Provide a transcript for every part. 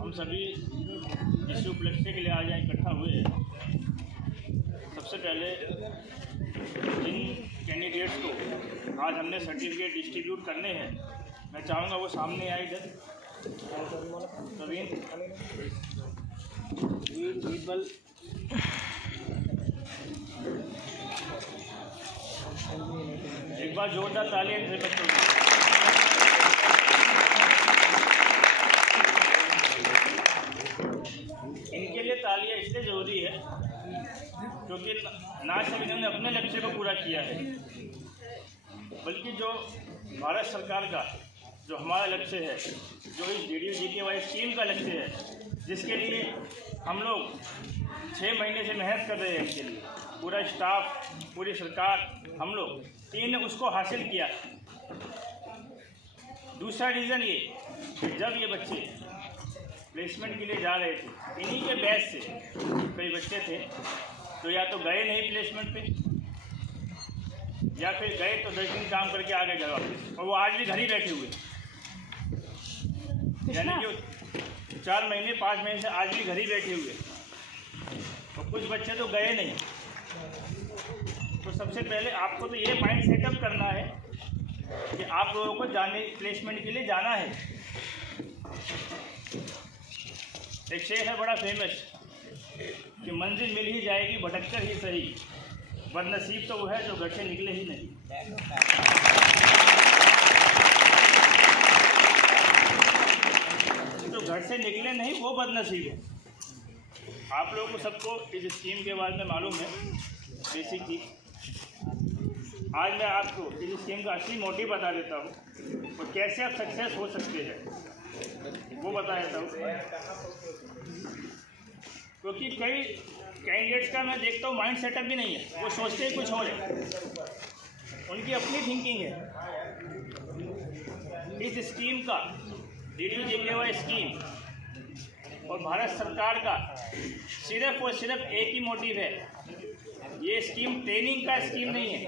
हम सभी इस उपलक्ष्य के लिए आज यहाँ इकट्ठा हुए हैं। सबसे पहले जिन कैंडिडेट्स को आज हमने सर्टिफिकेट डिस्ट्रीब्यूट करने हैं, मैं चाहूँगा वो सामने आए इधर। प्रवीण, बीरबल, एक बार जोरदार तालियां से बच्चों को। इनके लिए तालियां इसलिए ज़रूरी है क्योंकि ना सिर्फ इन्होंने अपने लक्ष्य को पूरा किया है, बल्कि जो भारत सरकार का जो हमारा लक्ष्य है, जो इस DDU-GKY स्कीम का लक्ष्य है, जिसके लिए हम लोग 6 महीने से मेहनत कर रहे हैं, इसके लिए पूरा स्टाफ, पूरी सरकार, हम लोग इन्होंने उसको हासिल किया। दूसरा रीज़न ये कि जब ये बच्चे प्लेसमेंट के लिए जा रहे थे, इन्हीं के बैच से कई बच्चे थे तो या तो गए नहीं प्लेसमेंट पे, या फिर गए तो 10 दिन काम करके आ गए घर वापस, और वो आज भी घर ही बैठे हुए, यानी कि 4 महीने 5 महीने से आज भी घर ही बैठे हुए। और कुछ बच्चे तो गए नहीं। तो सबसे पहले आपको तो ये माइंड सेटअप करना है कि आप लोगों को जाने प्लेसमेंट के लिए जाना है। एक शेर है बड़ा फेमस कि मंजिल मिल ही जाएगी भटककर ही सही, बदनसीब तो वो है जो घर से निकले ही नहीं। जो घर से निकले नहीं वो बदनसीब है। आप लोगों को सबको इस स्कीम के बारे में मालूम है बेसिक चीज। आज मैं आपको इस स्कीम का असली मोटिव बता देता हूँ और कैसे आप सक्सेस हो सकते हैं वो बता देता हूँ। क्योंकि कई कैंडिडेट्स का मैं देखता हूँ माइंड सेटअप भी नहीं है, वो सोचते ही कुछ और है, उनकी अपनी थिंकिंग है। इस स्कीम का DDU-GKY स्कीम और भारत सरकार का सिर्फ और सिर्फ एक ही मोटिव है। ये स्कीम ट्रेनिंग का स्कीम नहीं है।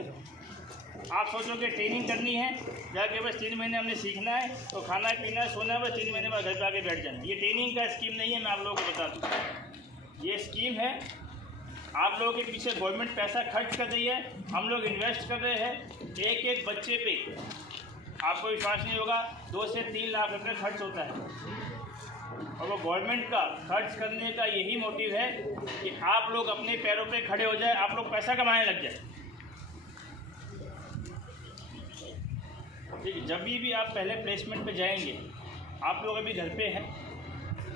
आप सोचोगे ट्रेनिंग करनी है, जाके बस 3 महीने हमने सीखना है तो खाना पीना सोना है, बस 3 महीने बाद घर पे आके बैठ जाना। ये ट्रेनिंग का स्कीम नहीं है, मैं आप लोगों को बता दूँ। ये स्कीम है, आप लोगों के पीछे गवर्नमेंट पैसा खर्च कर रही है, हम लोग इन्वेस्ट कर रहे हैं। एक एक बच्चे पे आपको विश्वास नहीं होगा 2 से 3 लाख रुपये खर्च होता है। और वो गवर्नमेंट का खर्च करने का यही मोटिव है कि आप लोग अपने पैरों पे खड़े हो जाए, आप लोग पैसा कमाने लग जाए। ठीक है, जब भी आप पहले प्लेसमेंट पे जाएंगे, आप लोग अभी घर पे हैं,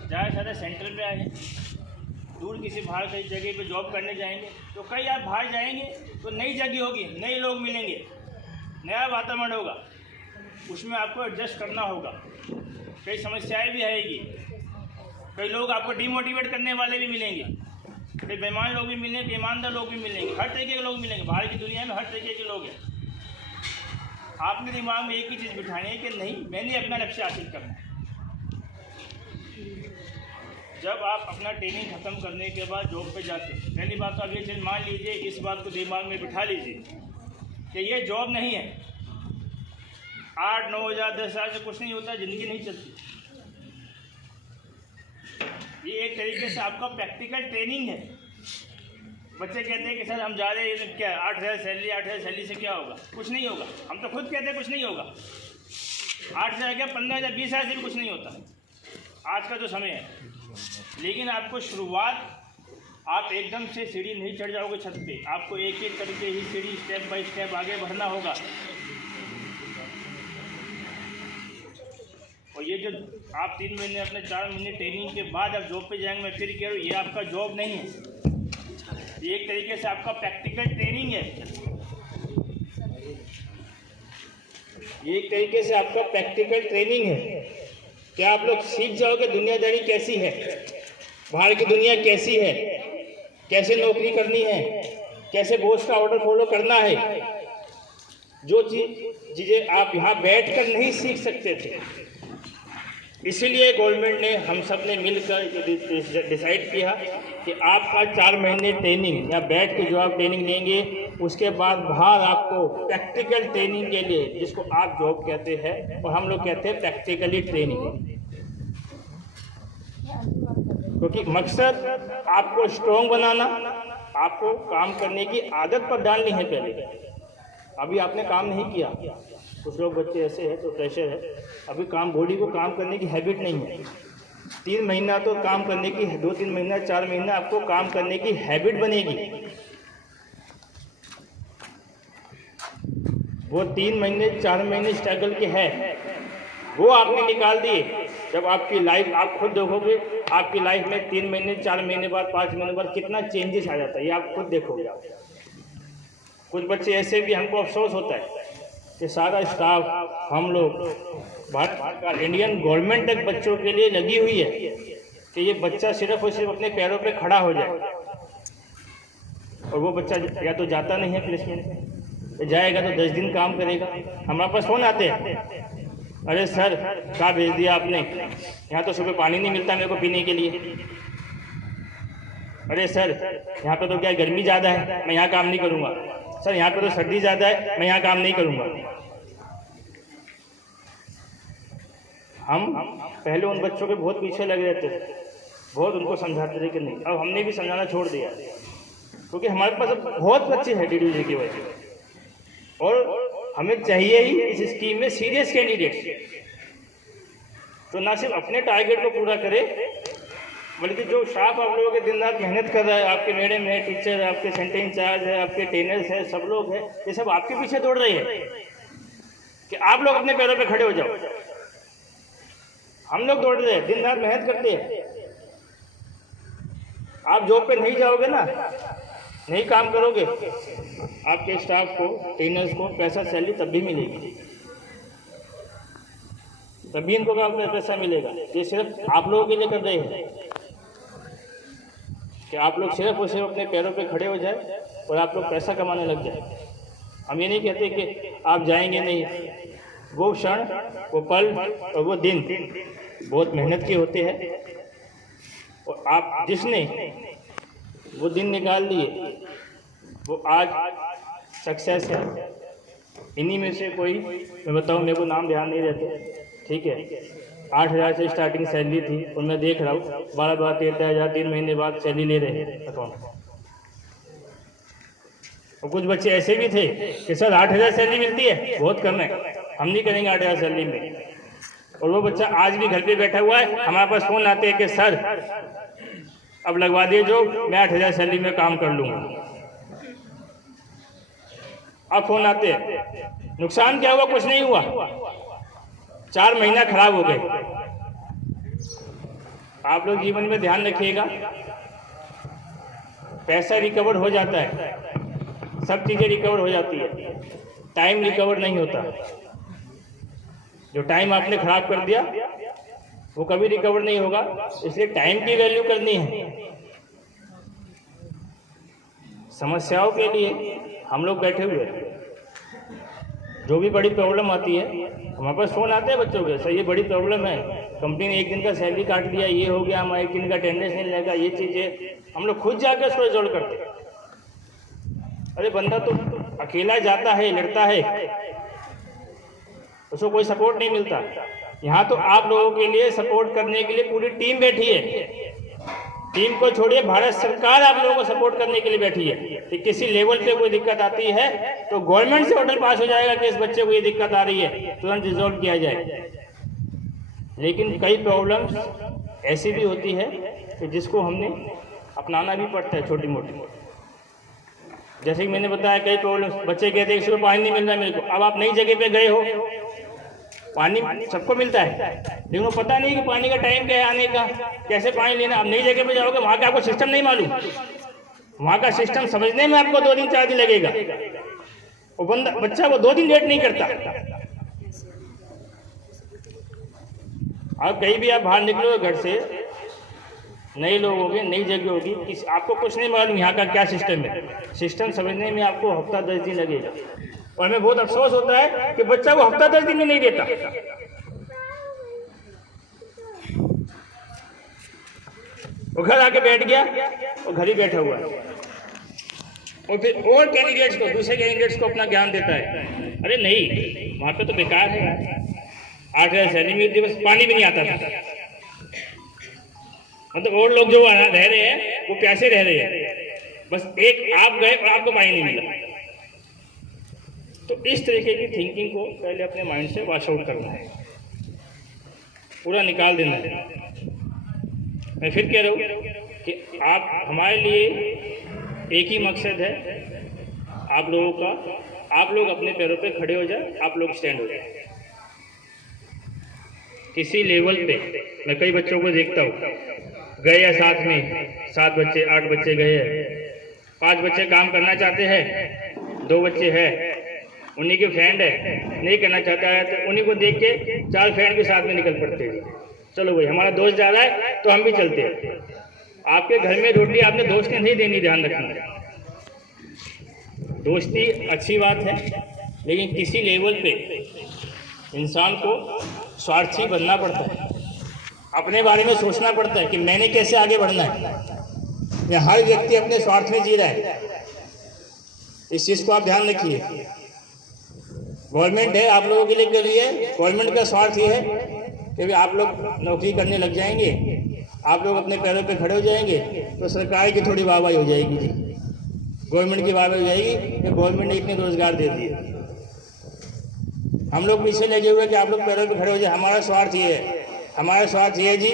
ज़्यादा से ज़्यादा सेंटर पे आए हैं, दूर किसी बाहर कई जगह पे जॉब करने जाएंगे तो कई आप बाहर जाएंगे तो नई जगह होगी, नए लोग मिलेंगे, नया वातावरण होगा, उसमें आपको एडजस्ट करना होगा। कई समस्याएं भी आएगी, कई लोग आपको डिमोटिवेट करने वाले भी मिलेंगे, कई बेईमान लोग भी मिलेंगे, ईमानदार लोग भी मिलेंगे, हर तरीके के लोग मिलेंगे। बाहर की दुनिया में हर तरीके के लोग हैं। आपके दिमाग में एक ही चीज़ बिठानी है कि नहीं, मैंने अपना लक्ष्य हासिल करना है। जब आप अपना ट्रेनिंग ख़त्म करने के बाद जॉब पे जाते हैं, पहली बात तो आप ये चीज़ मान लीजिए, इस बात को दिमाग में बिठा लीजिए कि ये जॉब नहीं है। 8, 9 हज़ार 10 हज़ार से कुछ नहीं होता, ज़िंदगी नहीं चलती। ये एक तरीके से आपका प्रैक्टिकल ट्रेनिंग है। बच्चे कहते हैं कि सर हम जा रहे हैं, क्या 8,000 सैलरी, 8,000 सैलरी से क्या होगा? कुछ नहीं होगा। हम तो खुद कहते हैं कुछ नहीं होगा। 8,000 क्या 15,000 20,000 से भी कुछ नहीं होता आज का जो समय है। लेकिन आपको शुरुआत, आप एकदम से सीढ़ी नहीं चढ़ जाओगे छत पे, आपको एक एक करके ही सीढ़ी स्टेप बाय स्टेप आगे बढ़ना होगा। और ये जो आप 3 महीने अपने 4 महीने ट्रेनिंग के बाद आप जॉब पे जाएंगे, मैं फिर कह रहा हूँ, ये आपका जॉब नहीं है, ये एक तरीके से आपका प्रैक्टिकल ट्रेनिंग है। ये एक तरीके से आपका प्रैक्टिकल ट्रेनिंग है कि आप लोग सीख जाओगे दुनियादारी कैसी है, बाहर की दुनिया कैसी है, कैसे नौकरी करनी है, कैसे बॉस का ऑर्डर फॉलो करना है। जो चीज़ें आप यहाँ बैठकर नहीं सीख सकते थे, इसीलिए गवर्नमेंट ने, हम सब ने मिलकर डिसाइड किया कि आपका 4 महीने ट्रेनिंग या बैठ के जो आप ट्रेनिंग लेंगे, उसके बाद बाहर आपको प्रैक्टिकल ट्रेनिंग के लिए, जिसको आप जॉब कहते हैं और हम लोग कहते हैं प्रैक्टिकली ट्रेनिंग, क्योंकि मकसद आपको स्ट्रॉन्ग बनाना, आपको काम करने की आदत पर डालनी है। पहले अभी आपने काम नहीं किया, कुछ लोग बच्चे ऐसे हैं तो प्रेशर है, अभी काम बॉडी को काम करने की हैबिट नहीं है। 3 महीना तो काम करने की, 2-3 महीना 4 महीना आपको काम करने की हैबिट बनेगी। वो 3 महीने 4 महीने स्ट्रगल के है, वो आपने निकाल दिए। जब आपकी लाइफ, आप खुद देखोगे आपकी लाइफ में 3 महीने 4 महीने बाद 5 महीने बाद कितना चेंजेस आ जाता है, ये आप खुद देखोगे। कुछ बच्चे ऐसे भी, हमको अफसोस होता है कि सारा स्टाफ, हम लोग, भारत का इंडियन गवर्नमेंट तक बच्चों के लिए लगी हुई है कि ये बच्चा सिर्फ और सिर्फ अपने पैरों पे खड़ा हो जाए, और वो बच्चा या तो जाता नहीं है प्लेसमेंट, जाएगा तो 10 दिन काम करेगा। हमारे पास फोन आते हैं, अरे सर कहाँ भेज दिया आपने, यहाँ तो सुबह पानी नहीं मिलता मेरे को पीने के लिए। अरे सर यहाँ पे तो क्या गर्मी ज़्यादा है, मैं यहाँ काम नहीं करूँगा। सर यहाँ पे तो सर्दी ज़्यादा है, मैं यहाँ काम नहीं करूँगा। हम पहले उन बच्चों के बहुत पीछे लगे रहते थे, बहुत उनको समझाते थे कि नहीं। अब हमने भी समझाना छोड़ दिया, क्योंकि हमारे पास अब बहुत बच्चे हैं DDU की वजह से, और हमें चाहिए ही इस स्कीम में सीरियस कैंडिडेट, तो ना सिर्फ अपने टारगेट को पूरा करे, बल्कि जो स्टाफ आप लोगों के दिन रात मेहनत कर रहा है, आपके मैडम है, टीचर है, आपके सेंटर इंचार्ज है, आपके ट्रेनर्स है, सब लोग हैं, ये सब आपके पीछे दौड़ रहे हैं कि आप लोग अपने पैरों पे खड़े हो जाओ। हम लोग दौड़ रहे हैं, दिन रात मेहनत करते हैं। आप जॉब पे नहीं जाओगे ना, नहीं काम करोगे, आपके स्टाफ को, ट्रेनर्स को पैसा, सैलरी तब भी मिलेगी, तभी इनको काम में पैसा मिलेगा। ये सिर्फ आप लोगों के लिए कर रहे हैं कि आप लोग सिर्फ और सिर्फ अपने पैरों पे खड़े हो जाए और आप लोग पैसा कमाने लग जाए। हम ये नहीं कहते कि आप जाएंगे नहीं, वो क्षण, वो पल और वो दिन बहुत मेहनत के होते हैं, और आप जिसने वो दिन निकाल दिए वो आज सक्सेस है। इन्हीं में से कोई, मैं बताऊं, मेरे को नाम ध्यान नहीं रहते, ठीक है, 8,000 से स्टार्टिंग सैलरी थी, और मैं देख रहा हूँ 12-12, 13,000 3 महीने बाद सैलरी ले रहे हैं अकाउंट। और कुछ बच्चे ऐसे भी थे कि सर 8,000 सैलरी मिलती है, बहुत कम है, हम नहीं करेंगे 8,000 सैलरी में। और वो बच्चा आज भी घर पे बैठा हुआ है, हमारे पास फोन आते हैं कि सर अब लगवा दिए जो, मैं 8,000 सैलरी में काम कर लूँगा। अब फोन आते हैं, नुकसान क्या हुआ, कुछ नहीं हुआ, 4 महीना खराब हो गए। आप लोग जीवन में ध्यान रखिएगा, पैसा रिकवर हो जाता है, सब चीज़ें रिकवर हो जाती है, टाइम रिकवर नहीं होता। जो टाइम आपने खराब कर दिया वो कभी रिकवर नहीं होगा, इसलिए टाइम की वैल्यू करनी है। समस्याओं के लिए हम लोग बैठे हुए हैं, जो भी बड़ी प्रॉब्लम आती है हमारे पास फ़ोन आते हैं बच्चों के, सर ये बड़ी प्रॉब्लम है, कंपनी ने 1 दिन का सैलरी काट लिया, ये हो गया, हमारा 1 दिन का अटेंडेंस नहीं लगेगा, ये चीज़ें हम लोग खुद जाकर उसको रिजॉल्व करते हैं। अरे बंदा तो अकेला जाता है, लड़ता है, उसको कोई सपोर्ट नहीं मिलता। यहाँ तो आप लोगों के लिए सपोर्ट करने के लिए पूरी टीम बैठी है। टीम को छोड़िए, भारत सरकार आप लोगों को सपोर्ट करने के लिए बैठी है कि किसी लेवल पे कोई दिक्कत आती है तो गवर्नमेंट से ऑर्डर पास हो जाएगा कि इस बच्चे को ये दिक्कत आ रही है, तुरंत रिजॉल्व किया जाए। लेकिन कई प्रॉब्लम्स ऐसी भी होती है कि जिसको हमने अपनाना भी पड़ता है, छोटी मोटी। जैसे कि मैंने बताया, कई प्रॉब्लम्स, बच्चे कहते हैं सुबह पानी नहीं मिल रहा मेरे को। अब आप नई जगह पे गए हो, पानी सबको मिलता है, लेकिन वो पता नहीं कि पानी का टाइम क्या है आने का, कैसे पानी लेना। अब नई जगह पे जाओगे, वहाँ का आपको सिस्टम नहीं मालूम, वहाँ का सिस्टम समझने में आपको 2 दिन 4 दिन लगेगा। वो बच्चा वो 2 दिन वेट नहीं करता। अब कहीं भी आप बाहर निकलोगे घर से, नए लोग होंगे, नई जगह होगी, आपको कुछ नहीं मालूम यहाँ का क्या सिस्टम है। सिस्टम समझने में आपको हफ्ता 10 दिन लगेगा, और हमें बहुत अफसोस होता है कि बच्चा वो हफ्ता 10 दिन में नहीं देता। वो घर आके बैठ गया, और घर ही बैठा हुआ है, और फिर और कैंडिडेट्स को, दूसरे कैंडिडेट्स को अपना ज्ञान देता है। अरे नहीं, वहाँ पे तो बेकार है, 8,000 सैलरी मिलती, बस पानी भी नहीं आता था। मतलब और लोग जो वहाँ रह रहे हैं वो प्यासे रह रहे हैं, बस एक आप गए और आपको पानी नहीं मिला। तो इस तरीके की थिंकिंग को पहले अपने माइंड से वॉश आउट करना है, पूरा निकाल देना है। मैं फिर कह रहा हूँ कि आप हमारे लिए एक ही मकसद है आप लोगों का, आप लोग अपने पैरों पे खड़े हो जाए, आप लोग स्टैंड हो जाए। किसी लेवल पे मैं कई बच्चों को देखता हूँ, गए हैं साथ में 7 बच्चे 8 बच्चे गए हैं, 5 बच्चे काम करना चाहते हैं, 2 बच्चे हैं उन्हीं के फ्रेंड है नहीं करना चाहता है, तो उन्हीं को देख के 4 फ्रेंड भी साथ में निकल पड़ते हैं। चलो भाई हमारा दोस्त जा रहा है तो हम भी चलते हैं। आपके घर में रोटी आपने दोस्त ने नहीं देनी, ध्यान रखना। दोस्ती अच्छी बात है, लेकिन किसी लेवल पे इंसान को स्वार्थी बनना पड़ता है, अपने बारे में सोचना पड़ता है कि मैंने कैसे आगे बढ़ना है। या हर व्यक्ति अपने स्वार्थ में जी रहा है, इस चीज़ को आप ध्यान रखिए। गवर्नमेंट है आप लोगों के लिए के लिए, गवर्नमेंट का स्वार्थ ये है कि आप लोग नौकरी करने लग जाएंगे, आप लोग अपने पैरों पे खड़े हो जाएंगे, तो सरकार की थोड़ी वाहवाही हो जाएगी जी, गवर्नमेंट की वाहवाही हो जाएगी कि गवर्नमेंट ने इतने रोजगार दे दिए। हम लोग पीछे लगे हुए कि आप लोग पैरों पे खड़े हो जाए। हमारा स्वार्थ ये है, हमारा स्वार्थ ये है जी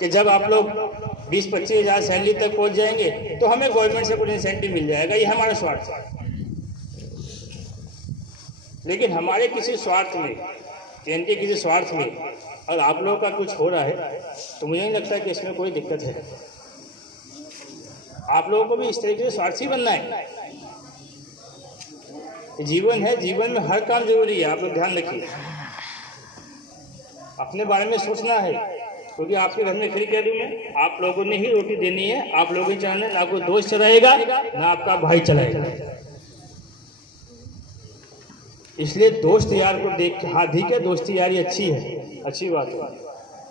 कि जब आप लोग 20-25 हज़ार सैलरी तक पहुंच जाएंगे तो हमें गवर्नमेंट से कुछ इंसेंटिव मिल जाएगा, ये हमारा स्वार्थ है। लेकिन हमारे किसी स्वार्थ में, इनके किसी स्वार्थ में और आप लोगों का कुछ हो रहा है तो मुझे नहीं लगता कि इसमें कोई दिक्कत है। आप लोगों को भी इस तरीके से स्वार्थी बनना है। जीवन है, जीवन में हर काम जरूरी है, आप लोग ध्यान रखिए। अपने बारे में सोचना है, क्योंकि आपके घर में फिर कह दूं मैं, आप लोगों ने ही रोटी देनी है, आप लोगों ही चलाना है, ना कोई दोस्त चलाएगा ना आपका भाई चलाएगा। इसलिए दोस्त यार को देख के, हाँ ठीक है दोस्ती यारी अच्छी है, अच्छी बात है,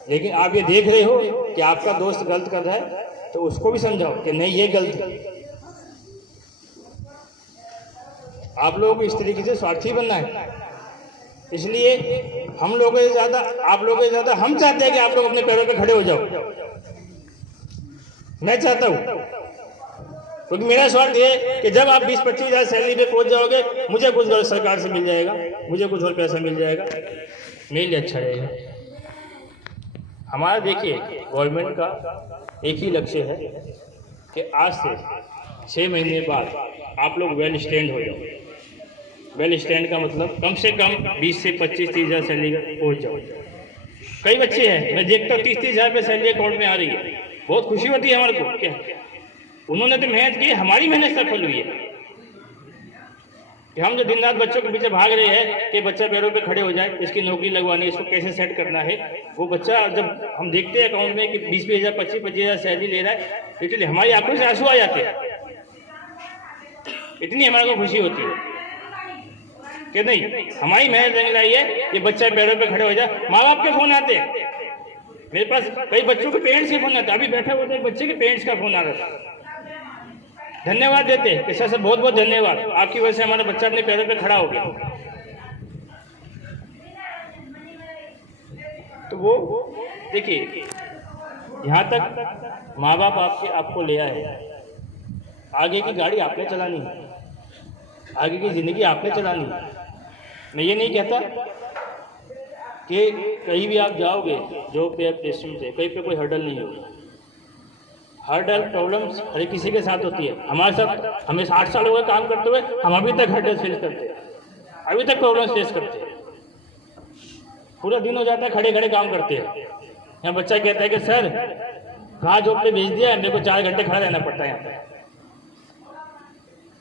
लेकिन आप ये देख रहे हो कि आपका दोस्त गलत कर रहा है तो उसको भी समझाओ कि नहीं ये गलत है। आप लोगों को इस तरीके से स्वार्थी बनना है। इसलिए हम लोगों से ज़्यादा, आप लोगों से ज़्यादा हम चाहते हैं कि आप लोग अपने पैरों पे खड़े हो जाओ। मैं चाहता हूँ, क्योंकि मेरा स्वार्थ ये है कि जब आप 20-25 हज़ार सैलरी पे पहुंच जाओगे, मुझे कुछ सरकार से मिल जाएगा, मुझे कुछ और पैसा मिल जाएगा, मेरे लिए अच्छा रहेगा। हमारा देखिए गवर्नमेंट का एक ही लक्ष्य है कि आज से 6 महीने बाद आप लोग वेल स्टैंड हो जाओ। वेल स्टैंड का मतलब कम से कम 20 से 25-30 हज़ार सैलरी पहुँच जाओ। कई बच्चे हैं मैं देखता हूँ 30-30 हज़ार रुपये सैलरी अकाउंट में आ रही है, बहुत खुशी होती है हमारे को। क्या उन्होंने तो मेहनत की, हमारी मेहनत सफल हुई है कि हम जो दिन रात बच्चों के पीछे भाग रहे हैं कि बच्चा पैरों पे खड़े हो जाए, इसकी नौकरी लगवानी, इसको कैसे सेट करना है। वो बच्चा जब हम देखते हैं अकाउंट में कि 20-20 हज़ार 25-25 हज़ार सैलरी ले रहा है, इसलिए हमारी आंखों से आंसू आ जाते हैं। इतनी हमारे को खुशी होती है कि नहीं हमारी मेहनत रंग लाई है, ये बच्चा पैरों पे खड़े हो जाए। माँ बाप के फोन आते हैं मेरे पास, कई बच्चों के पेरेंट्स के फोन आते हैं। अभी बैठे हुए थे बच्चे के पेरेंट्स का फोन आ रहा था, धन्यवाद देते हैं कि सर बहुत बहुत धन्यवाद, आपकी वजह से हमारा बच्चा अपने पैरों पे खड़ा हो गया। तो वो देखिए यहाँ तक माँ बाप आपको ले आए, आगे की गाड़ी आपने चलानी है, आगे की ज़िंदगी आपने चलानी है। मैं ये नहीं कहता कि कहीं भी आप जाओगे जॉब पे या प्लेसमेंट पे कहीं पे कोई हर्डल नहीं होगी। हर्डल प्रॉब्लम्स हर किसी के साथ होती है। हमारे साथ, हमें 60 साल हो गए काम करते हुए, हम अभी तक हर्डल फेस करते हैं, अभी तक प्रॉब्लम्स फेस करते हैं। पूरा दिन हो जाता है खड़े खड़े काम करते हैं। यहाँ बच्चा कहता है कि सर कहाँ जॉब पे भेज दिया, मेरे को 4 घंटे खड़ा रहना पड़ता है यहाँ पे।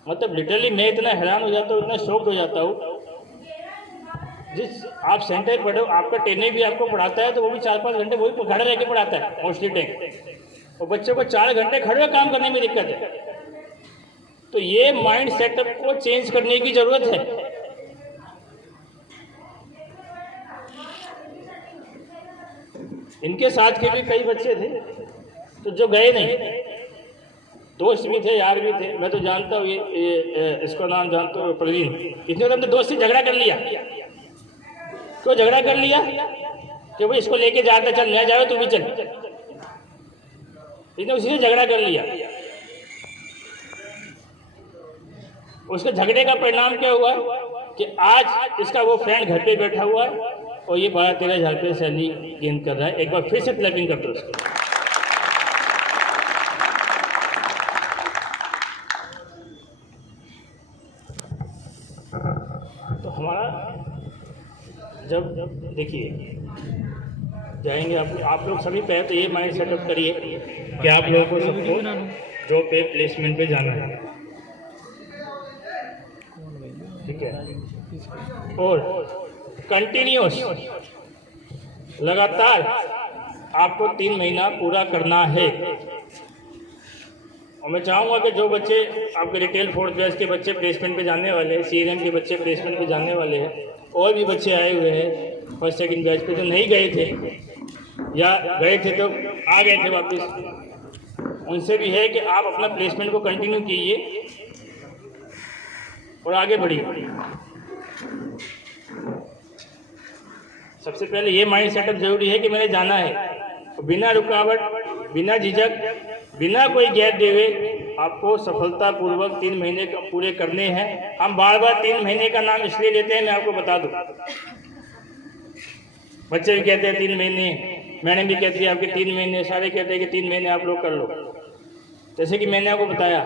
मतलब लिटरली मैं इतना हैरान हो जाता हूँ, इतना शॉक्ड हो जाता हूँ। जिस आप सेंटर पढ़ो, आपका ट्रेनर भी आपको पढ़ाता है तो वो भी 4-5 घंटे वही खड़ा रह के पढ़ाता है मोस्टली टाइम, और बच्चों को 4 घंटे खड़े हुए काम करने में दिक्कत है। तो ये माइंड सेटअप को चेंज करने की जरूरत है। इनके साथ के भी कई बच्चे थे तो जो गए नहीं, दोस्त भी थे, यार भी थे। मैं तो जानता हूँ ये इसका नाम जानता हूँ प्रवीण, इसने तो दोस्त से झगड़ा कर लिया। तो झगड़ा कर लिया कि भाई इसको लेके जाता, चल नया जाओ तू भी चल। इसने उसी से झगड़ा कर लिया। उसके झगड़े का परिणाम क्या हुआ कि आज इसका वो फ्रेंड घर पे बैठा हुआ है और ये 12-13 हज़ार रुपये सैलरी गेन कर रहा है। एक बार फिर से क्लैपिंग कर दो उसको। तो हमारा जब देखिए जाएंगे आप लोग सभी पहले तो ये माइंड सेटअप करिए कि आप लोगों को सबको जॉब पे प्लेसमेंट पे जाना है, ठीक है। और कंटिन्यूस लगातार आपको 3 महीना पूरा करना है। और मैं चाहूँगा कि जो बच्चे आपके रिटेल फोर्स बेस के बच्चे प्लेसमेंट पे जाने वाले हैं, CRM के बच्चे प्लेसमेंट पे जाने वाले हैं, और भी बच्चे आए हुए हैं फर्स्ट सेकंड बैच पे जो नहीं गए थे या गए थे तो आ गए थे वापस, उनसे भी है कि आप अपना प्लेसमेंट को कंटिन्यू कीजिए और आगे बढ़िए। सबसे पहले ये माइंड सेटअप जरूरी है कि मैंने जाना है, बिना रुकावट, बिना झिझक, बिना कोई गैप देवे आपको सफलतापूर्वक 3 महीने पूरे करने हैं। हम बार बार 3 महीने का नाम इसलिए लेते हैं, मैं आपको बता दूं, बच्चे भी कहते हैं 3 महीने, मैडम भी कहती है आपके 3 महीने, सारे कहते हैं कि 3 महीने आप लोग कर लो। जैसे कि मैंने आपको बताया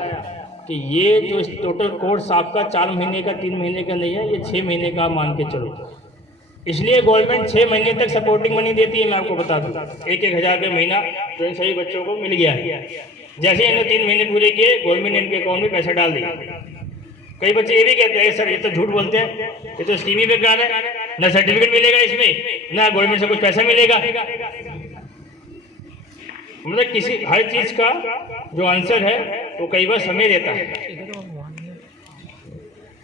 कि ये जो टोटल कोर्स आपका 4 महीने का 3 महीने का नहीं है, ये 6 महीने का मान के चलो। इसलिए गवर्नमेंट 6 महीने तक सपोर्टिंग मनी देती है। मैं आपको बता दूं 1-1 हज़ार रुपये महीना तो इन सभी बच्चों को मिल गया है। जैसे इन्होंने 3 महीने पूरे किए, गवर्नमेंट ने इनके अकाउंट में पैसा डाल दिया। कई बच्चे ये भी कहते हैं सर ये तो झूठ बोलते हैं, ये तो स्कीम ही बेकार है, ना सर्टिफिकेट मिलेगा इसमें, ना गवर्नमेंट से कुछ पैसा मिलेगा। मतलब किसी हर चीज का जो आंसर है वो कई बार समय देता है,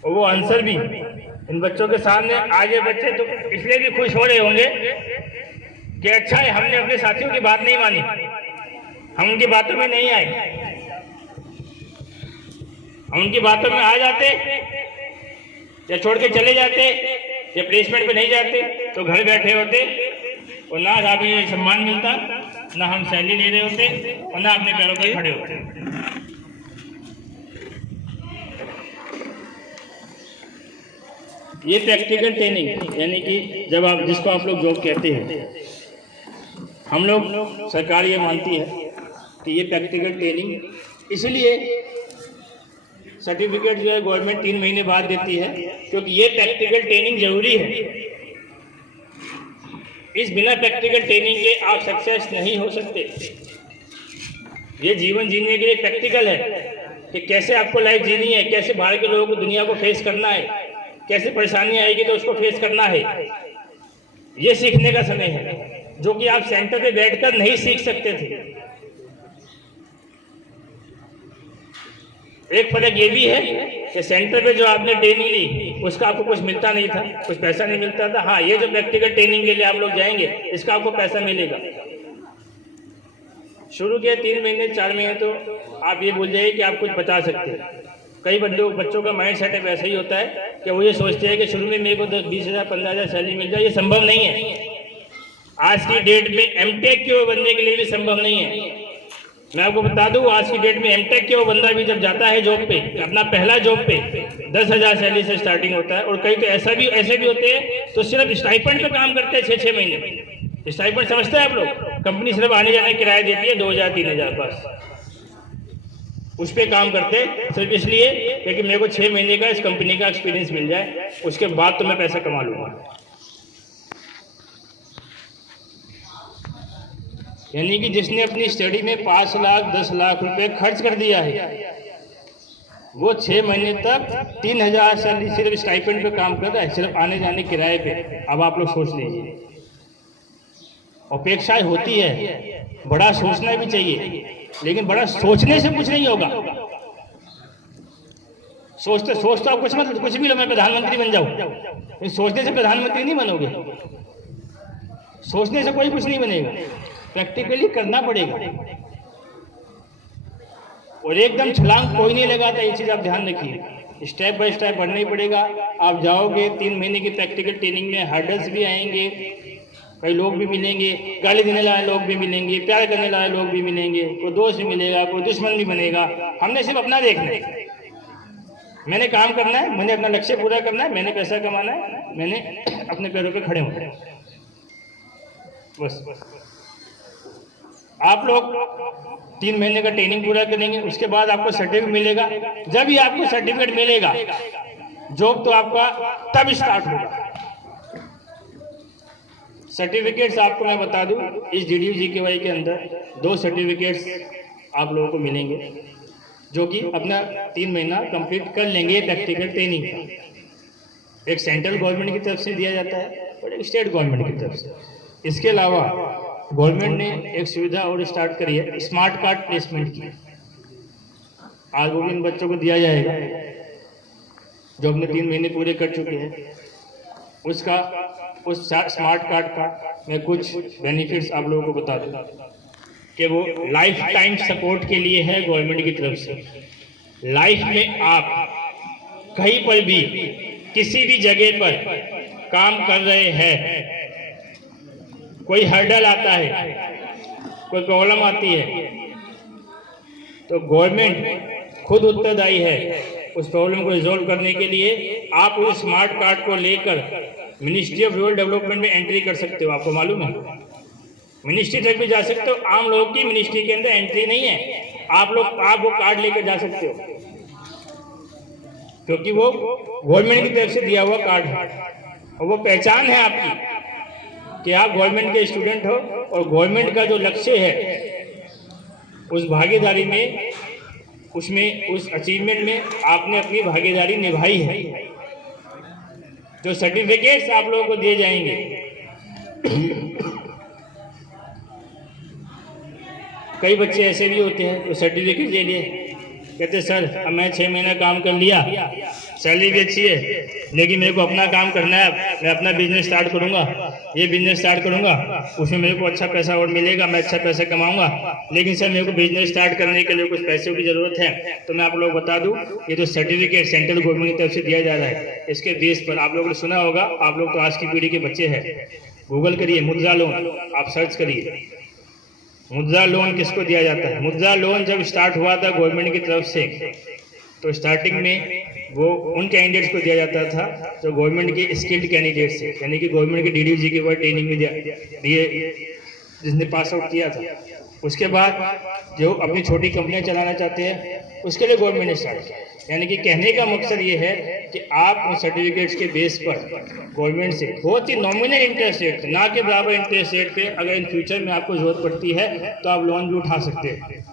और वो आंसर भी इन बच्चों के सामने आज ये बच्चे तो इसलिए भी खुश हो रहे होंगे कि अच्छा है हमने अपने साथियों की बात नहीं मानी, हम उनकी बातों में नहीं आए। हम उनकी बातों में आ जाते या छोड़ के चले जाते या प्लेसमेंट पे नहीं जाते तो घर बैठे होते और ना हमें सम्मान मिलता, ना हम सैलरी ले रहे होते और ना अपने पैरों पर खड़े होते। ये प्रैक्टिकल ट्रेनिंग यानी कि जब आप जिसको आप लोग जॉब कहते हैं, हम लोग सरकार ये मानती है कि ये प्रैक्टिकल ट्रेनिंग इसलिए सर्टिफिकेट जो है गवर्नमेंट 3 महीने बाद देती है क्योंकि ये प्रैक्टिकल ट्रेनिंग जरूरी है। इस बिना प्रैक्टिकल ट्रेनिंग के आप सक्सेस नहीं हो सकते। ये जीवन जीने के लिए प्रैक्टिकल है कि कैसे आपको लाइफ जीनी है, कैसे बाहर के लोगों को दुनिया को फेस करना है, कैसे परेशानी आएगी तो उसको फेस करना है। ये सीखने का समय है जो कि आप सेंटर पे बैठकर नहीं सीख सकते थे। एक फर्क ये भी है कि सेंटर पे जो आपने ट्रेनिंग ली उसका आपको कुछ मिलता नहीं था, कुछ पैसा नहीं मिलता था। हाँ, ये जो प्रैक्टिकल ट्रेनिंग के लिए आप लोग जाएंगे इसका आपको पैसा मिलेगा। शुरू के 3 महीने 4 महीने तो आप ये बोल जाइए कि आप कुछ बचा सकते हैं। कई बच्चों का माइंड सेटअप ऐसा ही होता है कि वो ये सोचते हैं कि शुरू में मेरे को 20,000 15,000 सैलरी मिल जाए। ये संभव नहीं है। आज की डेट में एमटेक के वो बनने के लिए भी संभव नहीं है। मैं आपको बता दूं आज की डेट में एमटेक के वो बंदा भी जब जाता है जॉब पे, अपना पहला जॉब पे 10,000 सैलरी से स्टार्टिंग होता है। और कई तो ऐसे भी होते हैं तो सिर्फ स्टाइपेंड पे काम करते हैं 6-6 महीने। स्टाइपेंड समझते हैं आप लोग? कंपनी सिर्फ आने जाने किराया देती है 2,000-3,000 बस, उस पर काम करते सिर्फ इसलिए क्योंकि मेरे को 6 महीने का इस कंपनी का एक्सपीरियंस मिल जाए, उसके बाद तो मैं पैसा कमा लूंगा। यानी कि जिसने अपनी स्टडी में 5 लाख 10 लाख रुपए खर्च कर दिया है वो 6 महीने तक 3,000 सैलरी सिर्फ स्टाइपेंड पे काम कर रहा है, सिर्फ आने जाने किराए पे। अब आप लोग सोच लीजिए, अपेक्षाएं होती है, बड़ा सोचना भी चाहिए, लेकिन बड़ा सोचने से कुछ नहीं होगा। सोचते आप कुछ भी लो, मैं प्रधानमंत्री बन जाऊं, सोचने से प्रधानमंत्री नहीं बनोगे। सोचने से कोई कुछ नहीं बनेगा, प्रैक्टिकली करना पड़ेगा। और एकदम छलांग कोई नहीं लगाता, ये चीज आप ध्यान रखिए। स्टेप बाय स्टेप बढ़ना ही पड़ेगा। आप जाओगे 3 महीने की प्रैक्टिकल ट्रेनिंग में, हर्डल्स भी आएंगे, कई लोग भी मिलेंगे, गाली देने वाले लोग भी मिलेंगे, प्यार करने वाले लोग भी मिलेंगे, कोई दोस्त भी मिलेगा, कोई दुश्मन भी बनेगा। हमने सिर्फ अपना देखना है, मैंने काम करना है, मैंने अपना लक्ष्य पूरा करना है, मैंने पैसा कमाना है, मैंने अपने पैरों पे खड़े होना है, बस। आप लोग 3 महीने का ट्रेनिंग पूरा करेंगे, उसके बाद आपको सर्टिफिकेट मिलेगा। जब ही आपको सर्टिफिकेट मिलेगा, जॉब तो आपका तब स्टार्ट होगा। सर्टिफिकेट्स आपको मैं बता दूं, इस DDU-GKY के अंदर 2 सर्टिफिकेट्स आप लोगों को मिलेंगे, जो कि अपना 3 महीना कंप्लीट कर लेंगे प्रैक्टिकल ट्रेनिंग। एक सेंट्रल गवर्नमेंट की तरफ से दिया जाता है और एक स्टेट गवर्नमेंट की तरफ से। इसके अलावा गवर्नमेंट ने एक सुविधा और स्टार्ट करी है, स्मार्ट कार्ड प्लेसमेंट की। आज वो भी इन बच्चों को दिया जाएगा जो अपने 3 महीने पूरे कर चुके हैं। उस स्मार्ट कार्ड का मैं कुछ बेनिफिट्स आप लोगों को बता दूं कि वो लाइफ टाइम सपोर्ट के लिए है गवर्नमेंट की तरफ से। लाइफ में आप कहीं पर भी किसी भी जगह पर काम कर रहे हैं, कोई हर्डल आता है, कोई प्रॉब्लम आती है, तो गवर्नमेंट खुद उत्तरदायी है उस प्रॉब्लम को रिजॉल्व करने के लिए। आप उस स्मार्ट कार्ड को लेकर मिनिस्ट्री ऑफ रूरल डेवलपमेंट में एंट्री कर सकते हो। आपको मालूम है, मिनिस्ट्री तक भी जा सकते हो। आम लोगों की मिनिस्ट्री के अंदर एंट्री नहीं है। आप वो कार्ड लेकर जा सकते हो, क्योंकि वो गवर्नमेंट की तरफ से दिया हुआ कार्ड है और वो पहचान है आपकी कि आप गवर्नमेंट के स्टूडेंट हो और गवर्नमेंट का जो लक्ष्य है उस भागीदारी में, उस अचीवमेंट में आपने अपनी भागीदारी निभाई है। जो सर्टिफिकेट्स आप लोगों को दिए जाएंगे, कई बच्चे ऐसे भी होते हैं जो सर्टिफिकेट ले लिए, कहते सर अब मैं 6 महीना काम कर लिया, सैलरी भी अच्छी है, लेकिन मेरे को अपना काम करना है, मैं अपना बिजनेस स्टार्ट करूंगा, ये बिजनेस स्टार्ट करूंगा, उसमें मेरे को अच्छा पैसा और मिलेगा, मैं अच्छा पैसा कमाऊंगा, लेकिन सर मेरे को बिजनेस स्टार्ट करने के लिए कुछ पैसों की जरूरत है। तो मैं आप लोग बता दूं, ये जो सर्टिफिकेट सेंट्रल गवर्नमेंट की तरफ से दिया जा रहा है, इसके बेस पर आप लोगों ने सुना होगा, आप लोग तो आज की पीढ़ी के बच्चे हैं, गूगल करिए मुद्रा लोन, आप सर्च करिए मुद्रा लोन किसको दिया जाता है। मुद्रा लोन जब स्टार्ट हुआ था गवर्नमेंट की तरफ से, तो स्टार्टिंग में वो उन कैंडिडेट्स को दिया जाता था जो गवर्नमेंट के स्किल्ड कैंडिडेट्स है, यानी कि गवर्नमेंट के DDU-GKY ट्रेनिंग में दिए, जिसने पास आउट किया था। उसके बाद जो अपनी छोटी कंपनियां चलाना चाहते हैं उसके लिए गवर्नमेंट ने स्टार्ट किया। यानी कि कहने का मकसद ये है कि आप उन सर्टिफिकेट्स के बेस पर गवर्नमेंट से बहुत ही नॉमिनल इंटरेस्ट रेट, ना के बराबर इंटरेस्ट रेट पे अगर इन फ्यूचर में आपको जरूरत पड़ती है तो आप लोन भी उठा सकते हैं,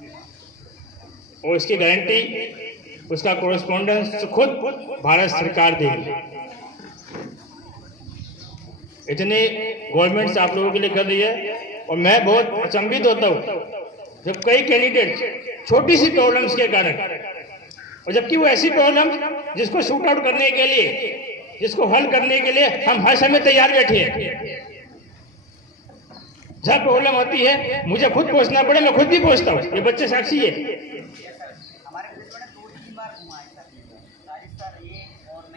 और इसकी गारंटी, उसका कोरेस्पोंडेंस खुद भारत सरकार देगी। इतने गवर्नमेंट आप लोगों के लिए कर रही है, और मैं बहुत अचंभित होता हूँ जब कई कैंडिडेट छोटी सी प्रॉब्लम्स के कारण, और जबकि वो ऐसी प्रॉब्लम जिसको शूट आउट करने के लिए, जिसको हल करने के लिए हम हर समय तैयार बैठे हैं। जब प्रॉब्लम होती है मुझे खुद पहुंचना पड़े, मैं खुद भी पहुंचता हूँ, ये बच्चे साक्षी है।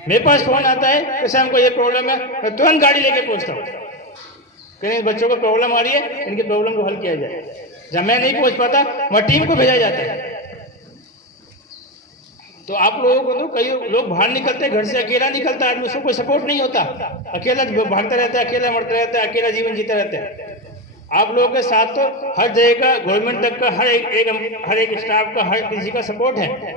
मेरे पास फोन आता है कि सर हमको ये प्रॉब्लम है, मैं तुरंत गाड़ी लेके पहुंचता हूँ, कहीं बच्चों को प्रॉब्लम आ रही है, इनकी प्रॉब्लम को हल किया जाए। जब मैं नहीं पहुंच पाता वहाँ टीम को भेजा जाता है। तो आप लोगों को तो कई लोग बाहर निकलते हैं, घर से अकेला निकलता है आदमी, उसको कोई सपोर्ट नहीं होता, अकेला भागता रहता है, अकेला मरता रहता है, अकेला जीवन जीता रहता है। आप लोगों के साथ तो हर जगह का, गवर्नमेंट तक का, हर एक स्टाफ का, हर किसी का सपोर्ट है।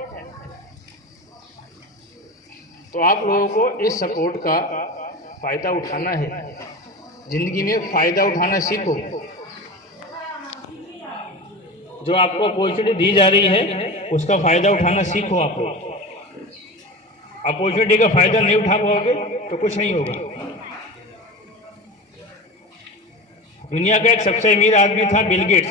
तो आप लोगों को इस सपोर्ट का फायदा उठाना है, जिंदगी में फायदा उठाना सीखो। जो आपको अपॉर्चुनिटी दी जा रही है उसका फायदा उठाना सीखो। आप लोग अपॉर्चुनिटी का फायदा नहीं उठा पाओगे तो कुछ नहीं होगा। दुनिया का एक सबसे अमीर आदमी था बिल गेट्स,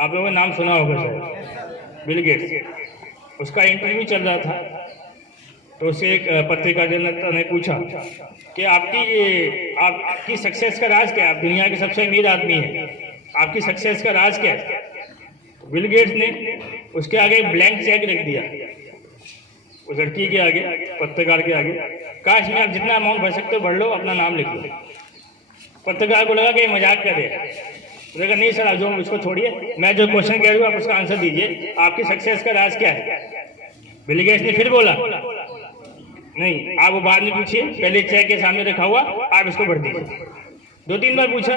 आप लोगों ने नाम सुना होगा शायद, बिल गेट्स। उसका इंटरव्यू चल रहा था, तो उससे एक पत्रकार ने पूछा कि आपकी सक्सेस का राज क्या है, आप दुनिया के सबसे अमीर आदमी हैं, आपकी सक्सेस का राज क्या है। तो बिल गेट्स ने उसके आगे ब्लैंक चेक रख दिया, उस लड़की के आगे, पत्रकार के आगे, काश में आप जितना अमाउंट भर सकते हो भर लो, अपना नाम लिख लो। पत्रकार को लगा कि ये मजाक कर रहे हैं, तो नहीं सर, जो इसको छोड़िए, मैं जो क्वेश्चन कह रही हूँ आप उसका आंसर दीजिए, आपकी सक्सेस का राज क्या है। बिल गेट्स ने फिर बोला नहीं, आप वो बाद में पूछिए, पहले चेक के सामने रखा हुआ, आप इसको भर दीजिए। 2-3 बार पूछा,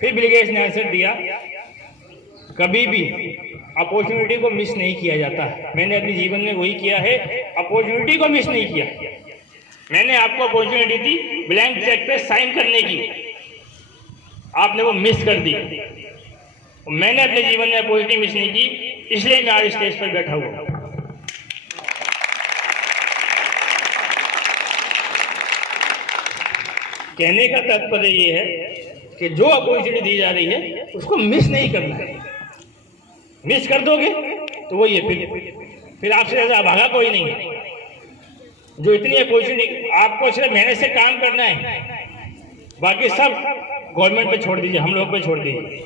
फिर बिल गेट्स ने आंसर दिया, कभी भी अपॉर्चुनिटी को मिस नहीं किया जाता। मैंने अपने जीवन में वही किया है, अपॉर्चुनिटी को मिस नहीं किया। मैंने आपको अपॉर्चुनिटी दी ब्लैंक चेक पे साइन करने की, आपने वो मिस कर दी। मैंने अपने जीवन में अपॉर्चुनिटी मिस नहीं की, इसलिए मैं आज स्टेज पर बैठा हुआ। कहने का तात्पर्य ये है कि जो अपॉर्चुनिटी दी जा रही है उसको मिस नहीं करना है। मिस कर दोगे तो वो ये फिर आपसे ज्यादा भागा कोई नहीं है। जो इतनी अपॉर्चुनिटी, आपको सिर्फ मेहनत से काम करना है, बाकी सब गवर्नमेंट पे छोड़ दीजिए, हम लोग पे छोड़ दीजिए।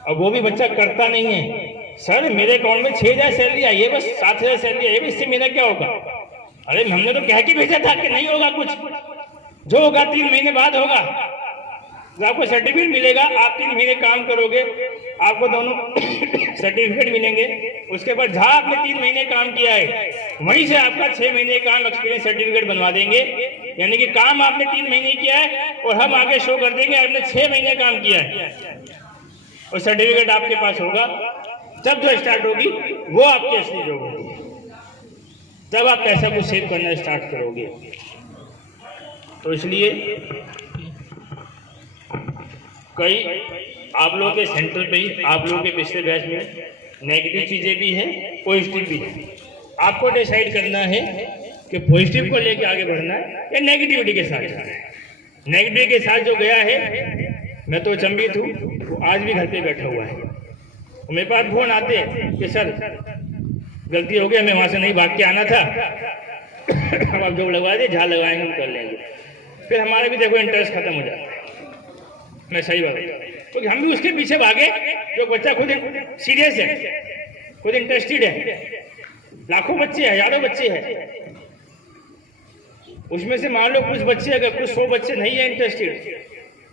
और वो भी बच्चा करता नहीं है, सर मेरे अकाउंट में 6,000 सैलरी आई है, बस 7,000 सैलरी आई है, इससे मेरा क्या होगा। अरे हमने तो कह के भेजा था कि नहीं होगा कुछ, जो होगा 3 महीने बाद होगा, आपको सर्टिफिकेट मिलेगा, आप 3 महीने काम करोगे, आपको दोनों सर्टिफिकेट मिलेंगे। उसके बाद जहाँ आपने 3 महीने काम किया है वहीं से आपका 6 महीने काम एक्सपीरियंस सर्टिफिकेट बनवा देंगे। यानी कि काम आपने 3 महीने किया है और हम आगे शो कर देंगे आपने 6 महीने काम किया है, और सर्टिफिकेट आपके पास होगा। जब जो स्टार्ट होगी वो आपकी असली जॉब होगी, तब आप पैसा को सेव करना स्टार्ट करोगे। तो इसलिए कई आप लोगों के सेंटर पे ही, आप लोगों के पिछले बैच में नेगेटिव चीज़ें भी हैं, पॉजिटिव भी है। आपको डिसाइड करना है कि पॉजिटिव को लेके आगे बढ़ना है या नेगेटिविटी के साथ जाना है। नेगेटिव के साथ जो गया है, मैं तो अचंभित हूँ, वो आज भी घर पे बैठा हुआ है। मेरे पास फोन आते हैं कि सर गलती हो गई, हमें वहाँ से नहीं भाग के आना था, हम आप जो लगवा दे, जहाँ लगाएंगे हम कर लेंगे। फिर हमारा भी देखो इंटरेस्ट खत्म हो जाता है। मैं सही बात है, क्योंकि हम भी उसके पीछे भागे जो बच्चा खुद सीरियस है, खुद इंटरेस्टेड है। लाखों बच्चे, हजारों बच्चे हैं, उसमें से मान लो कुछ बच्चे, अगर कुछ 100 बच्चे नहीं है इंटरेस्टेड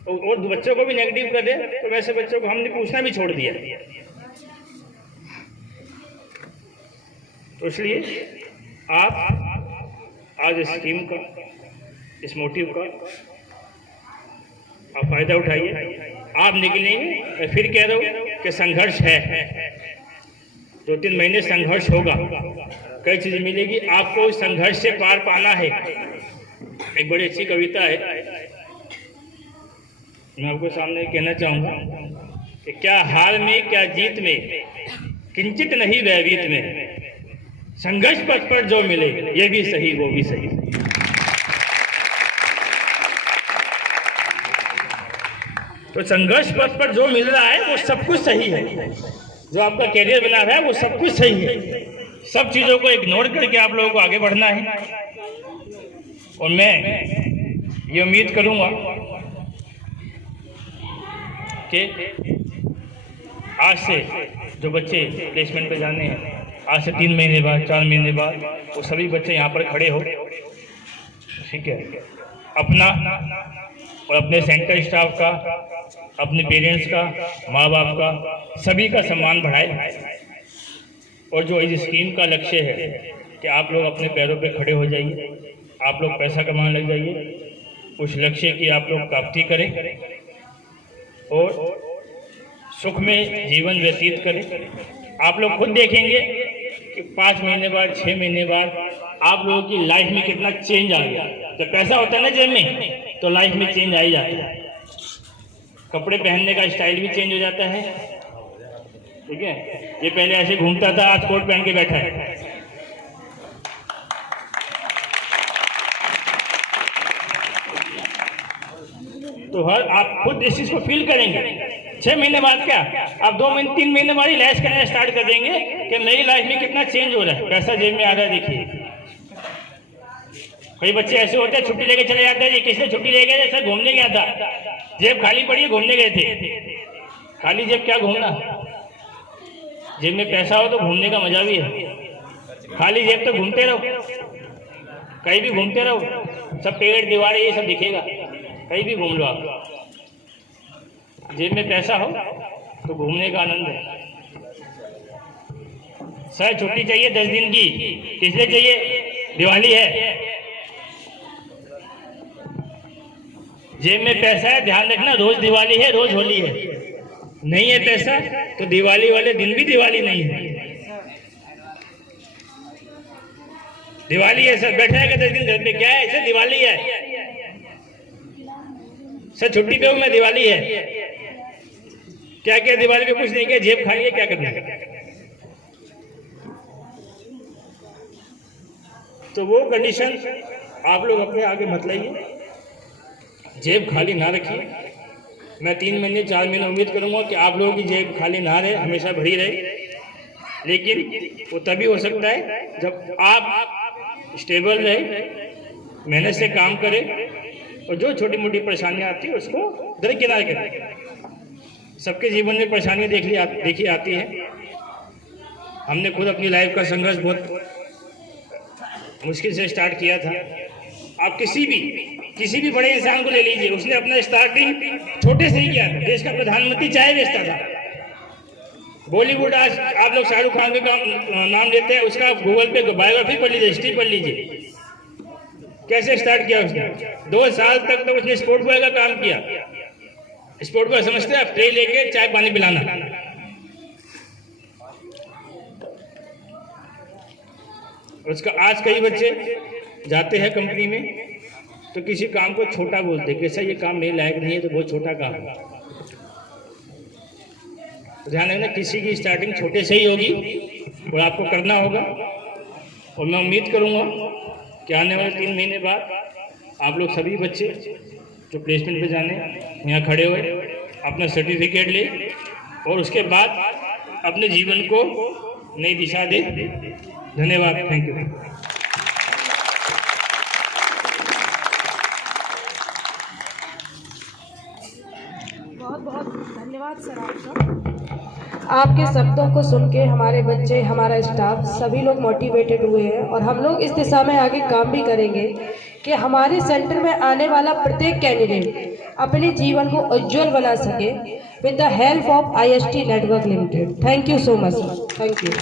और बच्चों को भी नेगेटिव कर दे, तो वैसे बच्चों को हमने पूछना भी छोड़ दिया। तो इसलिए आप आज इस स्कीम का, इस मोटिव का आप फायदा उठाइए। आप निकलेंगे, मैं फिर कह रहा हूँ कि संघर्ष है, 2-3 महीने संघर्ष होगा, कई चीजें मिलेगी, आपको इस संघर्ष से पार पाना है। एक बड़ी अच्छी कविता है, मैं आपको सामने कहना चाहूंगा कि क्या हार में क्या जीत में, किंचित नहीं भयभीत में, संघर्ष पथ पर जो मिले ये भी सही वो भी सही। तो संघर्ष पथ पर जो मिल रहा है वो सब कुछ सही है, जो आपका कैरियर बना रहा है वो सब कुछ सही है। सब चीजों को इग्नोर करके आप लोगों को आगे बढ़ना है। और मैं ये उम्मीद करूंगा कि आज से जो बच्चे प्लेसमेंट पे जाने हैं, आज से 3 महीने बाद, 4 महीने बाद, वो सभी बच्चे यहाँ पर खड़े हो, ठीक है, अपना और अपने सेंटर स्टाफ का, अपने पेरेंट्स का, माँ बाप का, सभी का सम्मान बढ़ाए। और जो इस स्कीम का लक्ष्य है कि आप लोग अपने पैरों पे खड़े हो जाइए, आप लोग पैसा कमाने लग जाइए, उस लक्ष्य की आप लोग प्राप्ति करें और सुख में जीवन व्यतीत करें। आप लोग खुद देखेंगे कि 5 महीने बाद, 6 महीने बाद आप लोगों की लाइफ में कितना चेंज आ गया। जब पैसा होता है ना जेब में, तो लाइफ में चेंज आ ही जाता है। कपड़े पहनने का स्टाइल भी चेंज हो जाता है, ठीक है। ये पहले ऐसे घूमता था, आज कोट पहन के बैठा है। तो हर आप खुद इस चीज को फील करेंगे। 6 महीने बाद क्या, आप 2 महीने 3 महीने बाद ही लैस करना स्टार्ट कर देंगे कि मेरी लाइफ में कितना चेंज हो रहा है, पैसा जेब में आ रहा है। देखिए कई बच्चे ऐसे होते हैं, छुट्टी लेके चले जाते हैं। किसने छुट्टी ले गए, जैसे घूमने गया था, जेब खाली पड़ी है, घूमने गए थे। खाली जेब क्या घूमना, जेब में पैसा हो तो घूमने का मजा भी है। खाली जेब तो घूमते रहो, कहीं भी घूमते रहो, सब पेड़ दीवारें ये सब दिखेगा, कहीं भी घूम लो आप। जेब में पैसा हो तो घूमने का आनंद है। सर छुट्टी चाहिए 10 दिन की, किसलिए चाहिए? दिवाली है। जेब में पैसा है, ध्यान रखना, रोज दिवाली है, रोज होली है। नहीं है पैसा तो दिवाली वाले दिन भी दिवाली नहीं है। दिवाली है सर, बैठा है 10 दिन घर पे, क्या है सर? दिवाली है सर, छुट्टी पे हूं मैं, दिवाली है। क्या क्या दिवाली पे कुछ नहीं किया, जेब खाली है, क्या करना है? तो वो कंडीशन आप लोग अपने आगे मत लाइए, जेब खाली ना रखिए। मैं 3 महीने 4 महीने उम्मीद करूंगा कि आप लोगों की जेब खाली ना रहे, हमेशा भरी रहे। लेकिन वो तभी हो सकता है जब आप स्टेबल रहे, मेहनत से काम करें और जो छोटी मोटी परेशानियां आती है उसको दरकिनार करें। सबके जीवन में परेशानियां देखी आती है। हमने खुद अपनी लाइफ का संघर्ष बहुत मुश्किल से स्टार्ट किया था। आप किसी भी बड़े इंसान को ले लीजिए, उसने अपना स्टार्टिंग छोटे से ही किया था। देश का प्रधानमंत्री चाय बेचता था। बॉलीवुड आज आप लोग शाहरुख खान का नाम लेते हैं, उसका गूगल पे बायोग्राफी पढ़ लीजिए, हिस्ट्री पढ़ लीजिए, कैसे स्टार्ट किया उसने। 2 साल तक तो उसने स्पोर्ट बॉय का काम किया। स्पोर्ट बॉय समझते हैं आप? ट्रे लेके चाय पानी पिलाना। उसका आज कई बच्चे जाते हैं कंपनी में तो किसी काम को छोटा बोलते हैं कि सर ये काम मेरे लायक नहीं है, तो बहुत छोटा काम है। ध्यान रखना, किसी की स्टार्टिंग छोटे से ही होगी और आपको करना होगा। और मैं उम्मीद करूंगा कि आने वाले 3 महीने बाद आप लोग सभी बच्चे जो प्लेसमेंट पे जाने यहाँ खड़े हुए अपना सर्टिफिकेट ले और उसके बाद अपने जीवन को नई दिशा दे। धन्यवाद, थैंक यू। बहुत बहुत धन्यवाद सर आपका। आपके शब्दों को सुन के हमारे बच्चे, हमारा स्टाफ सभी लोग मोटिवेटेड हुए हैं और हम लोग इस दिशा में आगे काम भी करेंगे कि हमारे सेंटर में आने वाला प्रत्येक कैंडिडेट अपने जीवन को उज्जवल बना सके with the help of IST network limited. Thank you so much, thank you.